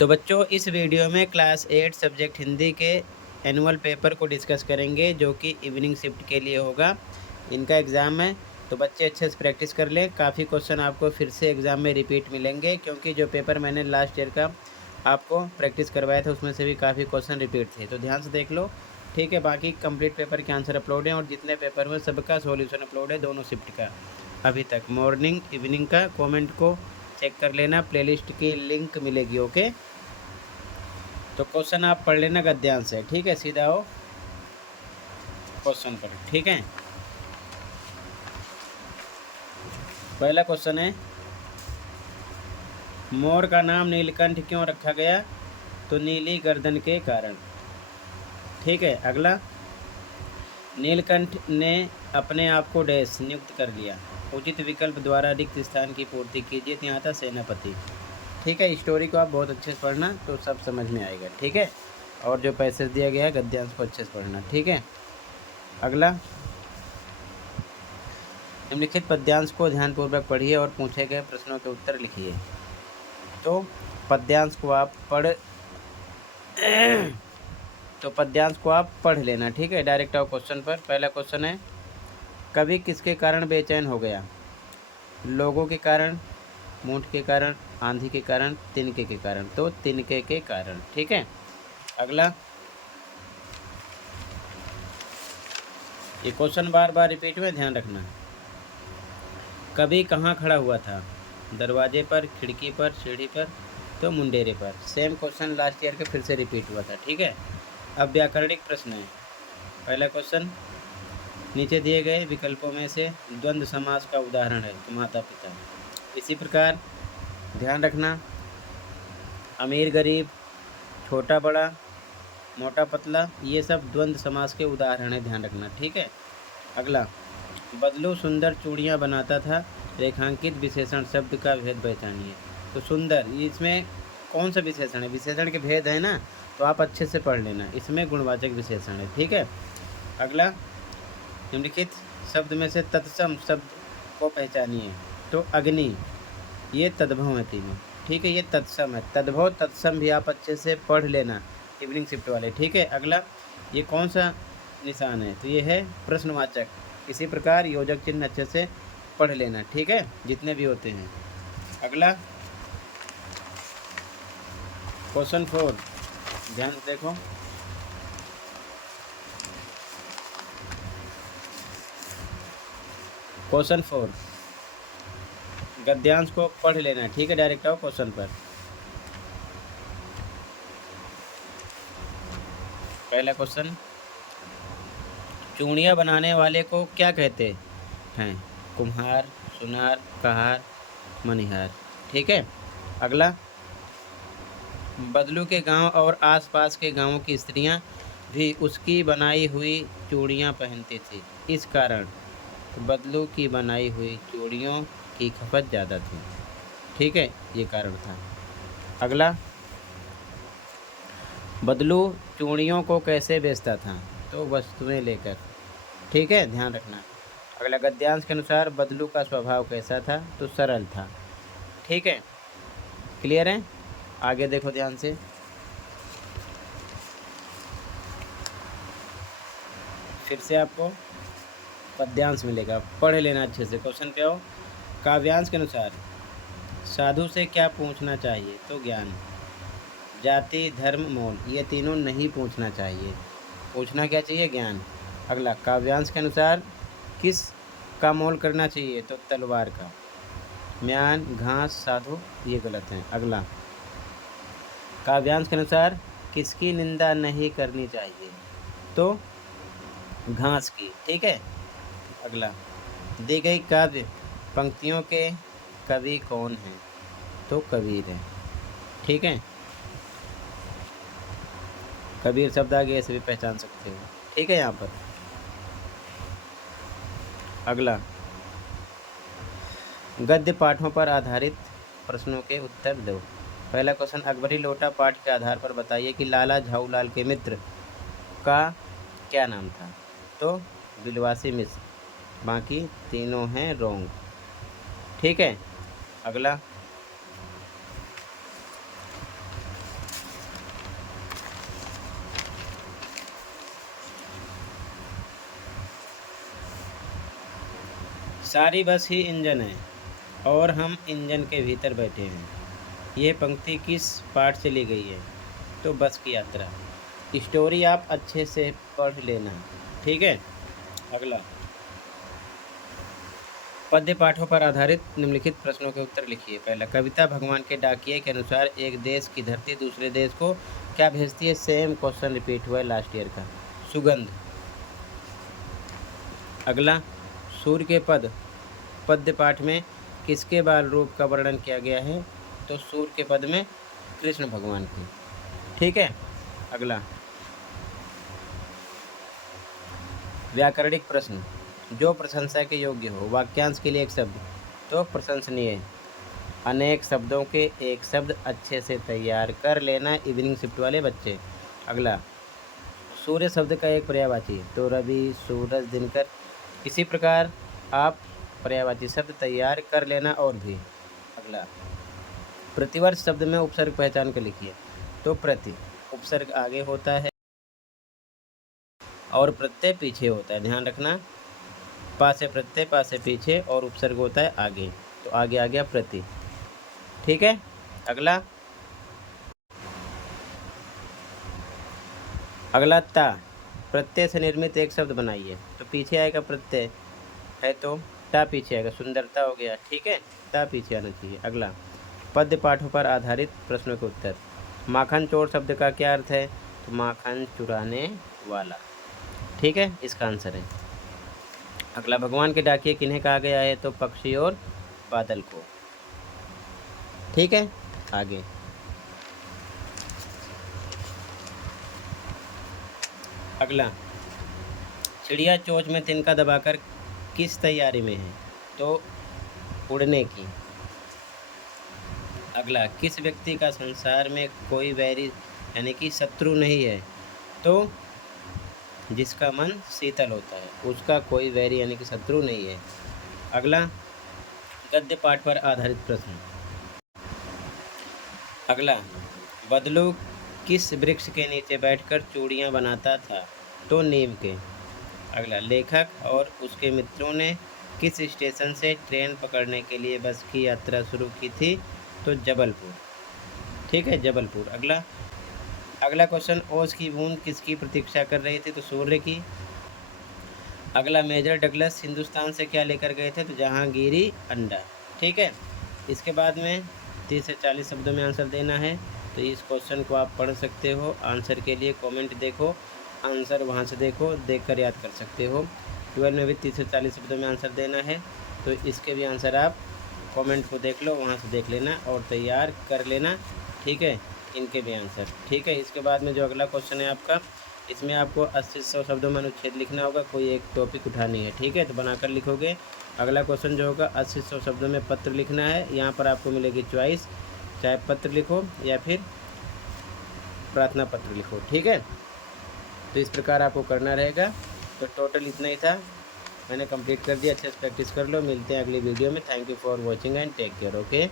तो बच्चों इस वीडियो में क्लास 8 सब्जेक्ट हिंदी के एनुअल पेपर को डिस्कस करेंगे, जो कि इवनिंग शिफ्ट के लिए होगा। इनका एग्ज़ाम है, तो बच्चे अच्छे से प्रैक्टिस कर लें। काफ़ी क्वेश्चन आपको फिर से एग्ज़ाम में रिपीट मिलेंगे, क्योंकि जो पेपर मैंने लास्ट ईयर का आपको प्रैक्टिस करवाया था उसमें से भी काफ़ी क्वेश्चन रिपीट थे, तो ध्यान से देख लो। ठीक है, बाकी कंप्लीट पेपर के आंसर अपलोड हैं और जितने पेपर हुए सबका सॉल्यूशन अपलोड है, दोनों शिफ्ट का अभी तक। मॉर्निंग इवनिंग का कमेंट को चेक कर लेना, प्लेलिस्ट की लिंक मिलेगी। ओके, तो क्वेश्चन आप पढ़ लेना गद्यांश से। ठीक है, सीधा आओ क्वेश्चन पर। ठीक है, पहला क्वेश्चन है, मोर का नाम नीलकंठ क्यों रखा गया? तो नीली गर्दन के कारण। ठीक है, अगला, नीलकंठ ने अपने आप को डैश नियुक्त कर लिया। उचित विकल्प द्वारा रिक्त स्थान की पूर्ति कीजिए। तो यहाँ था सेनापति। ठीक है, स्टोरी को आप बहुत अच्छे से पढ़ना तो सब समझ में आएगा। ठीक है, और जो पैसेज दिया गया है गद्यांश को अच्छे से पढ़ना। ठीक है, अगला, निम्नलिखित पद्यांश को ध्यानपूर्वक पढ़िए और पूछे गए प्रश्नों के उत्तर लिखिए। तो पद्यांश को आप पढ़ लेना। ठीक है, डायरेक्ट आओ क्वेश्चन पर। पहला क्वेश्चन है, कवि किसके कारण बेचैन हो गया? लोगों के कारण, मूठ के कारण, आंधी के कारण, तिनके के कारण। तो तिनके के कारण। ठीक है, अगला, ये क्वेश्चन बार बार रिपीट में ध्यान रखना। कवि कहाँ खड़ा हुआ था? दरवाजे पर, खिड़की पर, सीढ़ी पर, तो मुंडेरे पर। सेम क्वेश्चन लास्ट ईयर के फिर से रिपीट हुआ था। ठीक है, अब व्याकरणिक प्रश्न है। पहला क्वेश्चन, नीचे दिए गए विकल्पों में से द्वंद्व समास का उदाहरण है? तो माता पिता। इसी प्रकार ध्यान रखना, अमीर गरीब, छोटा बड़ा, मोटा पतला, ये सब द्वंद्व समास के उदाहरण है, ध्यान रखना। ठीक है, अगला, बदलू सुंदर चूड़ियाँ बनाता था। रेखांकित विशेषण शब्द का भेद पहचानिए। तो सुंदर, इसमें कौन सा विशेषण है? विशेषण के भेद है ना, तो आप अच्छे से पढ़ लेना, इसमें गुणवाचक विशेषण है। ठीक है, अगला, निम्नलिखित शब्द में से तत्सम शब्द को पहचानिए। तो अग्नि, ये तद्भव है तीनों। ठीक है, ये तत्सम है। तद्भव तत्सम भी आप अच्छे से पढ़ लेना, इवनिंग शिफ्ट वाले। ठीक है, अगला, ये कौन सा निशान है? तो ये है प्रश्नवाचक। इसी प्रकार योजक चिन्ह अच्छे से पढ़ लेना। ठीक है, जितने भी होते हैं। अगला, क्वेश्चन 4, ध्यान से देखो। क्वेश्चन 4, गद्यांश को पढ़ लेना। ठीक है, डायरेक्ट आओ क्वेश्चन पर। पहला क्वेश्चन, चूड़ियाँ बनाने वाले को क्या कहते हैं? कुम्हार, सुनार, कहार, मनिहार। ठीक है, अगला, बदलू के गांव और आसपास के गांवों की स्त्रियां भी उसकी बनाई हुई चूड़ियां पहनती थी। इस कारण बदलू की बनाई हुई चूड़ियों की खपत ज़्यादा थी। ठीक है, ये कारण था। अगला, बदलू चूड़ियों को कैसे बेचता था? तो वस्तुएं लेकर। ठीक है, ध्यान रखना। अगला, गद्यांश के अनुसार बदलू का स्वभाव कैसा था? तो सरल था। ठीक है, क्लियर है? आगे देखो ध्यान से। फिर से आपको पद्यांश मिलेगा, पढ़ लेना अच्छे से। क्वेश्चन पे आओ। काव्यांश के अनुसार साधु से क्या पूछना चाहिए? तो ज्ञान, जाति, धर्म, मोल, ये तीनों नहीं पूछना चाहिए। पूछना क्या चाहिए? ज्ञान। अगला, काव्यांश के अनुसार किस का मोल करना चाहिए? तो तलवार का। म्यान, घास, साधु, ये गलत है। अगला, काव्यांश के अनुसार किसकी निंदा नहीं करनी चाहिए? तो घास की। ठीक है, अगला, दी गई काव्य पंक्तियों के कवि कौन हैं? तो कबीर है। ठीक है, कबीर शब्द आगे ऐसे भी पहचान सकते हो। ठीक है, यहाँ पर अगला, गद्य पाठों पर आधारित प्रश्नों के उत्तर दो। पहला क्वेश्चन, अकबरी लोटा पाठ के आधार पर बताइए कि लाला झाऊलाल के मित्र का क्या नाम था? तो बिलवासी मिश्र। बाकी तीनों हैं रोंग। ठीक है, अगला, सारी बस ही इंजन है और हम इंजन के भीतर बैठे हैं। ये पंक्ति किस पाठ से ली गई है? तो बस की यात्रा। स्टोरी आप अच्छे से पढ़ लेना, ठीक है। अगला, पद्य पाठों पर आधारित निम्नलिखित प्रश्नों के उत्तर लिखिए। पहला, कविता भगवान के डाकिये के अनुसार एक देश की धरती दूसरे देश को क्या भेजती है? सेम क्वेश्चन रिपीट हुआ है लास्ट ईयर का। सुगंध। अगला, सूर्य के पद्य पाठ में किसके बाल रूप का वर्णन किया गया है? तो सूर्य के पद में कृष्ण भगवान के, ठीक है। अगला, व्याकरणिक प्रश्न, जो प्रशंसा के योग्य हो। वाक्यांश के लिए एक शब्द, तो प्रशंसनीय। अनेक शब्दों के एक शब्द अच्छे से तैयार कर लेना, इवनिंग शिफ्ट वाले बच्चे। अगला, सूर्य शब्द का एक पर्यायवाची, तो रवि, सूरज, दिनकर। इसी प्रकार आप पर्यायवाची शब्द तैयार कर लेना और भी। अगला, प्रतिवर्ष शब्द में उपसर्ग पहचान कर लिखिए। तो प्रति उपसर्ग आगे होता है और प्रत्यय पीछे होता है, ध्यान रखना। पा से प्रत्यय, पा से पीछे और उपसर्ग होता है आगे, तो आगे आ गया प्रति, ठीक है। अगला ता, प्रत्यय से निर्मित एक शब्द बनाइए। तो पीछे आएगा प्रत्यय है तो ता पीछे आएगा, सुंदरता हो गया, ठीक है। ता पीछे आना चाहिए। अगला, पद्य पाठों पर आधारित प्रश्नों के उत्तर। माखन चोर शब्द का क्या अर्थ है? तो माखन चुराने वाला, ठीक है, इसका आंसर है। अगला, भगवान के डाकिये किन्हें कहा गया है? तो पक्षी और बादल को, ठीक है। आगे, अगला, चिड़िया चोंच में तिनका दबाकर किस तैयारी में है? तो उड़ने की। अगला, किस व्यक्ति का संसार में कोई वैरी यानी कि शत्रु नहीं है? तो जिसका मन शीतल होता है, उसका कोई वैरी यानी कि शत्रु नहीं है। अगला, गद्य पाठ पर आधारित प्रश्न। अगला, बदलू किस वृक्ष के नीचे बैठकर चूड़ियाँ बनाता था? तो नीम के। अगला, लेखक और उसके मित्रों ने किस स्टेशन से ट्रेन पकड़ने के लिए बस की यात्रा शुरू की थी? तो जबलपुर, ठीक है, जबलपुर। अगला क्वेश्चन, ओस की बूंद किसकी प्रतीक्षा कर रही थी? तो सूर्य की। अगला, मेजर डगलस हिंदुस्तान से क्या लेकर गए थे? तो जहांगीरी अंडा, ठीक है। इसके बाद में 30 से 40 शब्दों में आंसर देना है। तो इस क्वेश्चन को आप पढ़ सकते हो। आंसर के लिए कमेंट देखो, आंसर वहाँ से देखो, देखकर याद कर सकते हो। 12 में भी 30 से 40 शब्दों में आंसर देना है, तो इसके भी आंसर आप कमेंट को देख लो, वहाँ से देख लेना और तैयार कर लेना, ठीक है, इनके भी आंसर, ठीक है। इसके बाद में जो अगला क्वेश्चन है आपका, इसमें आपको 80-100 शब्दों में अनुच्छेद लिखना होगा, कोई एक टॉपिक उठानी है, ठीक है, तो बनाकर लिखोगे। अगला क्वेश्चन जो होगा 80-100 शब्दों में पत्र लिखना है। यहाँ पर आपको मिलेगी चॉइस, चाहे पत्र लिखो या फिर प्रार्थना पत्र लिखो, ठीक है। तो इस प्रकार आपको करना रहेगा। तो टोटल इतना ही था, मैंने कंप्लीट कर दिया। अच्छे से प्रैक्टिस कर लो। मिलते हैं अगली वीडियो में। Thank you for watching and take care, okay.